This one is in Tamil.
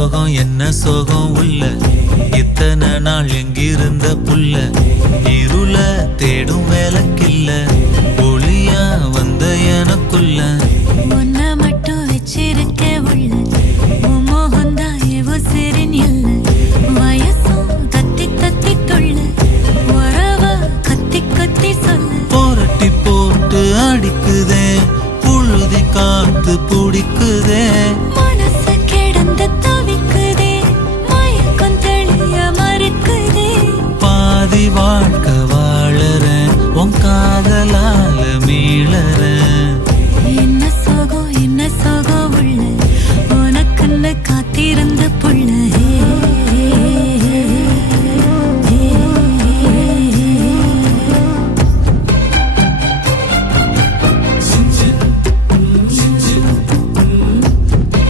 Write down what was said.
சோகம் என்ன சோகம் உள்ள இத்தனை நாள் எங்கிருந்த புல்ல இருள தேடும் வேலைக்கில்ல ஒளியா வந்த எனக்குள்ள உன்னை மட்டும் வச்சிருக்க உள்ள மோகந்தான் எவோ சிறின் இல்ல வயசும் கத்தி கத்தி கொள்ள உறவ கத்தி கத்தி சொல்ல போரட்டி போட்டு அடிக்குதே புழுதி காத்து பிடிக்குதே